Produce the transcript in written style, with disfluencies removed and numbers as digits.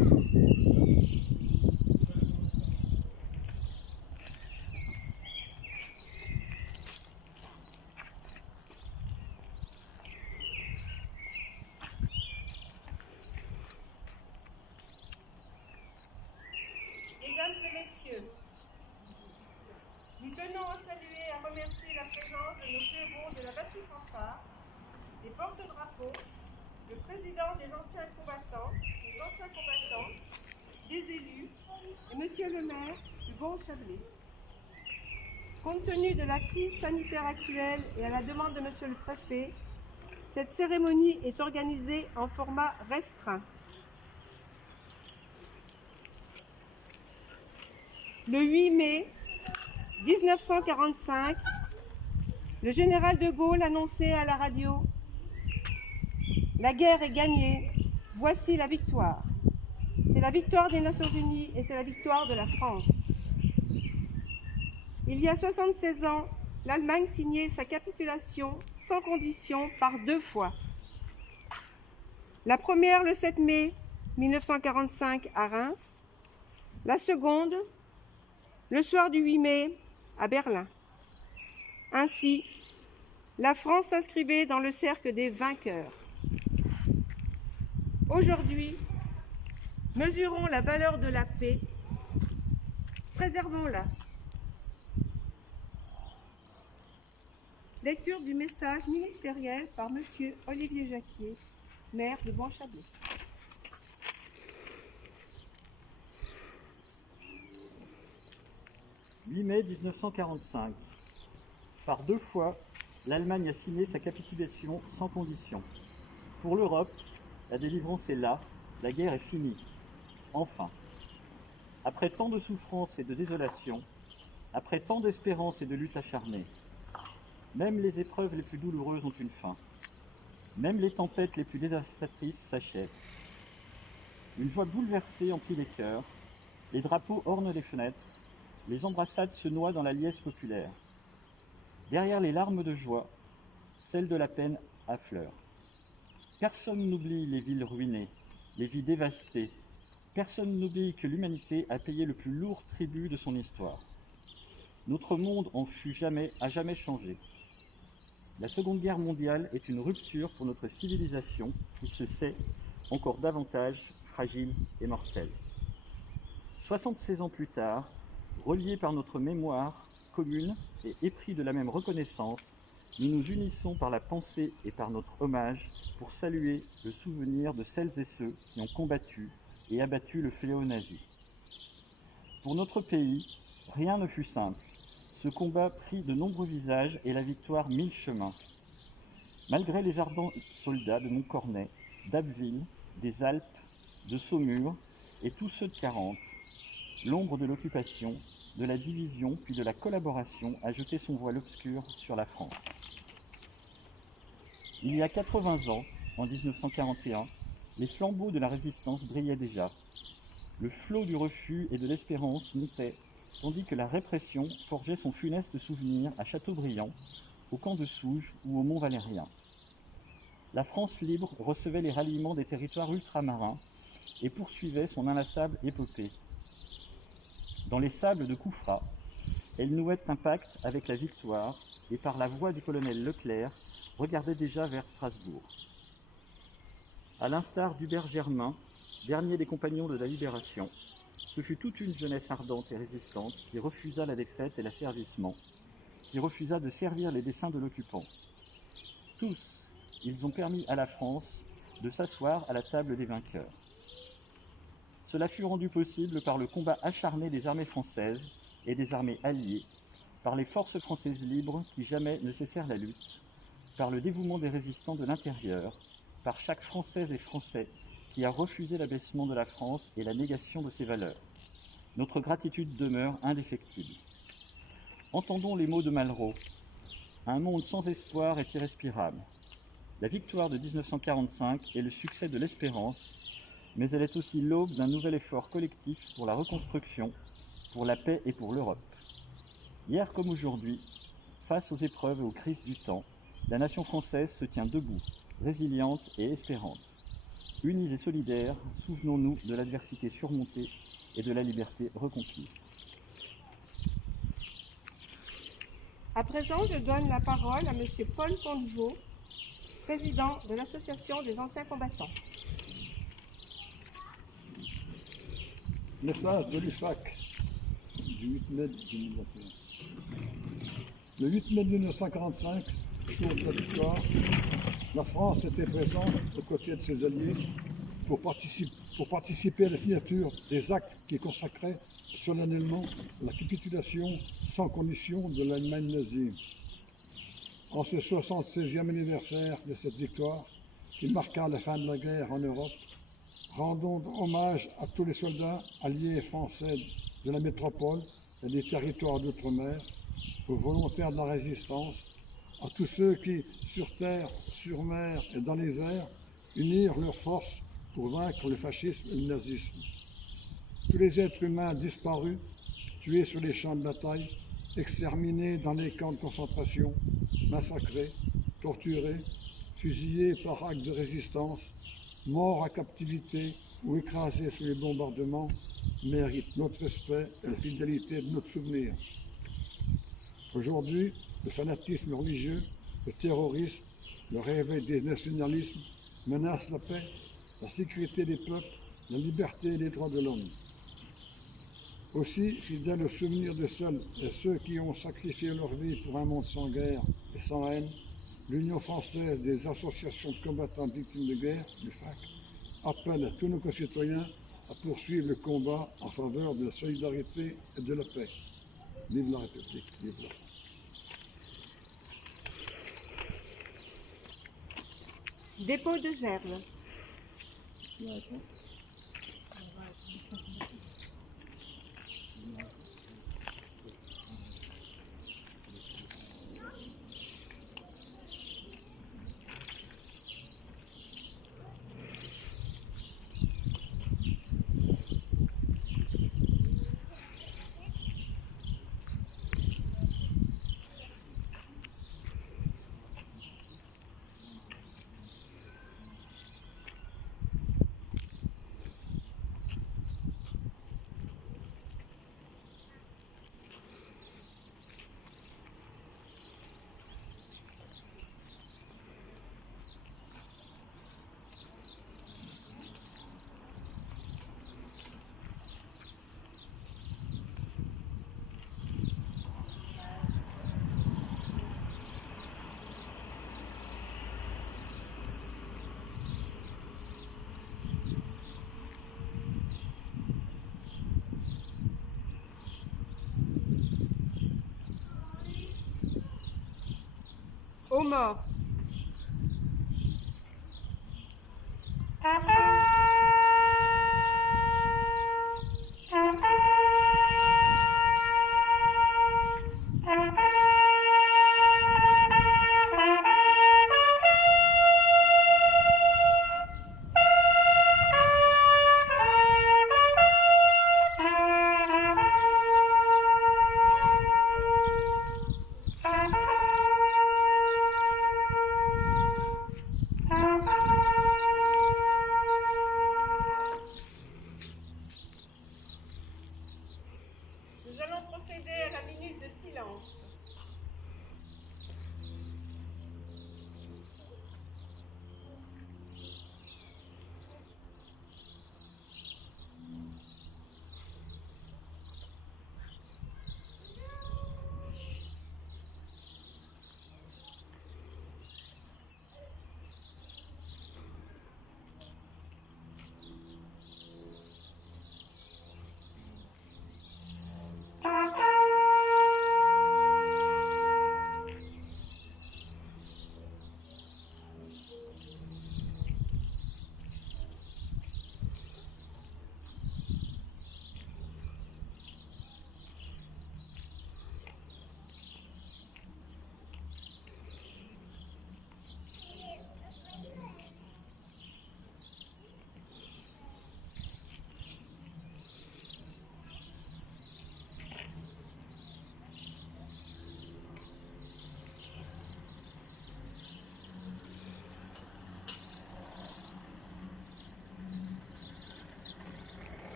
Mesdames et messieurs, nous tenons à saluer et à remercier la présence de nos héros de la Batterie Fanfare, des porte-drapeaux, le président des anciens combattants, des élus et monsieur le maire du Bon-Chablais. Compte tenu de la crise sanitaire actuelle et à la demande de monsieur le préfet, cette cérémonie est organisée en format restreint. Le 8 mai 1945, le général de Gaulle annonçait à la radio « La guerre est gagnée, voici la victoire. C'est la victoire des Nations Unies et c'est la victoire de la France. » Il y a 76 ans, l'Allemagne signait sa capitulation sans condition par 2 fois. La première le 7 mai 1945 à Reims, la seconde le soir du 8 mai à Berlin. Ainsi, la France s'inscrivait dans le cercle des vainqueurs. Aujourd'hui, mesurons la valeur de la paix, préservons-la. Lecture du message ministériel par M. Olivier Jacquier, maire de Bon-Chablais. « 8 mai 1945. Par 2 fois, l'Allemagne a signé sa capitulation sans condition. Pour l'Europe, la délivrance est là, la guerre est finie. Enfin. Après tant de souffrances et de désolation, après tant d'espérance et de lutte acharnée, même les épreuves les plus douloureuses ont une fin. Même les tempêtes les plus dévastatrices s'achèvent. Une voix bouleversée emplit les cœurs, les drapeaux ornent les fenêtres, les embrassades se noient dans la liesse populaire. Derrière les larmes de joie, celle de la peine affleure. Personne n'oublie les villes ruinées, les vies dévastées. Personne n'oublie que l'humanité a payé le plus lourd tribut de son histoire. Notre monde a jamais changé. La Seconde Guerre mondiale est une rupture pour notre civilisation qui se sait encore davantage fragile et mortelle. 76 ans plus tard, reliés par notre mémoire commune et épris de la même reconnaissance, nous nous unissons par la pensée et par notre hommage pour saluer le souvenir de celles et ceux qui ont combattu et abattu le fléau nazi. Pour notre pays, rien ne fut simple. Ce combat prit de nombreux visages et la victoire 1000 chemins. Malgré les ardents soldats de Montcornet, d'Abbeville, des Alpes, de Saumur et tous ceux de 40, l'ombre de l'occupation, de la division puis de la collaboration a jeté son voile obscur sur la France. Il y a 80 ans, en 1941, les flambeaux de la résistance brillaient déjà. Le flot du refus et de l'espérance montait, tandis que la répression forgeait son funeste souvenir à Châteaubriand, au camp de Souges ou au Mont-Valérien. La France libre recevait les ralliements des territoires ultramarins et poursuivait son inlassable épopée. Dans les sables de Koufra, elle nouait un pacte avec la victoire et par la voix du colonel Leclerc regardait déjà vers Strasbourg. À l'instar d'Hubert Germain, dernier des compagnons de la Libération, ce fut toute une jeunesse ardente et résistante qui refusa la défaite et l'asservissement, qui refusa de servir les desseins de l'occupant. Tous, ils ont permis à la France de s'asseoir à la table des vainqueurs. Cela fut rendu possible par le combat acharné des armées françaises et des armées alliées, par les forces françaises libres qui jamais ne cessèrent la lutte, par le dévouement des résistants de l'intérieur, par chaque Française et Français qui a refusé l'abaissement de la France et la négation de ses valeurs. Notre gratitude demeure indéfectible. Entendons les mots de Malraux. Un monde sans espoir est irrespirable. La victoire de 1945 est le succès de l'espérance, mais elle est aussi l'aube d'un nouvel effort collectif pour la reconstruction, pour la paix et pour l'Europe. Hier comme aujourd'hui, face aux épreuves et aux crises du temps, la nation française se tient debout, résiliente et espérante. Unis et solidaires, souvenons-nous de l'adversité surmontée et de la liberté reconquise. À présent, je donne la parole à Monsieur Paul Pondeveau, président de l'Association des anciens combattants. Message de l'UFAC du 8 mai 2021. Le 8 mai 1945, jour de la victoire, la France était présente aux côtés de ses alliés pour participer à la signature des actes qui consacraient solennellement la capitulation sans condition de l'Allemagne nazie. En ce 76e anniversaire de cette victoire, qui marqua la fin de la guerre en Europe, rendons hommage à tous les soldats alliés et français de la métropole et des territoires d'outre-mer, aux volontaires de la résistance, à tous ceux qui, sur terre, sur mer et dans les airs, unirent leurs forces pour vaincre le fascisme et le nazisme. Tous les êtres humains disparus, tués sur les champs de bataille, exterminés dans les camps de concentration, massacrés, torturés, fusillés par acte de résistance, morts à captivité ou écrasés sous les bombardements, méritent notre respect et la fidélité de notre souvenir. Aujourd'hui, le fanatisme religieux, le terrorisme, le réveil des nationalismes menacent la paix, la sécurité des peuples, la liberté et les droits de l'homme. Aussi, fidèles au souvenir de ceux qui ont sacrifié leur vie pour un monde sans guerre et sans haine, l'Union française des associations de combattants victimes de guerre, l'UFAC, appelle à tous nos concitoyens à poursuivre le combat en faveur de la solidarité et de la paix. Vive la République, vive la France. Dépôt de gerbe. Aux morts.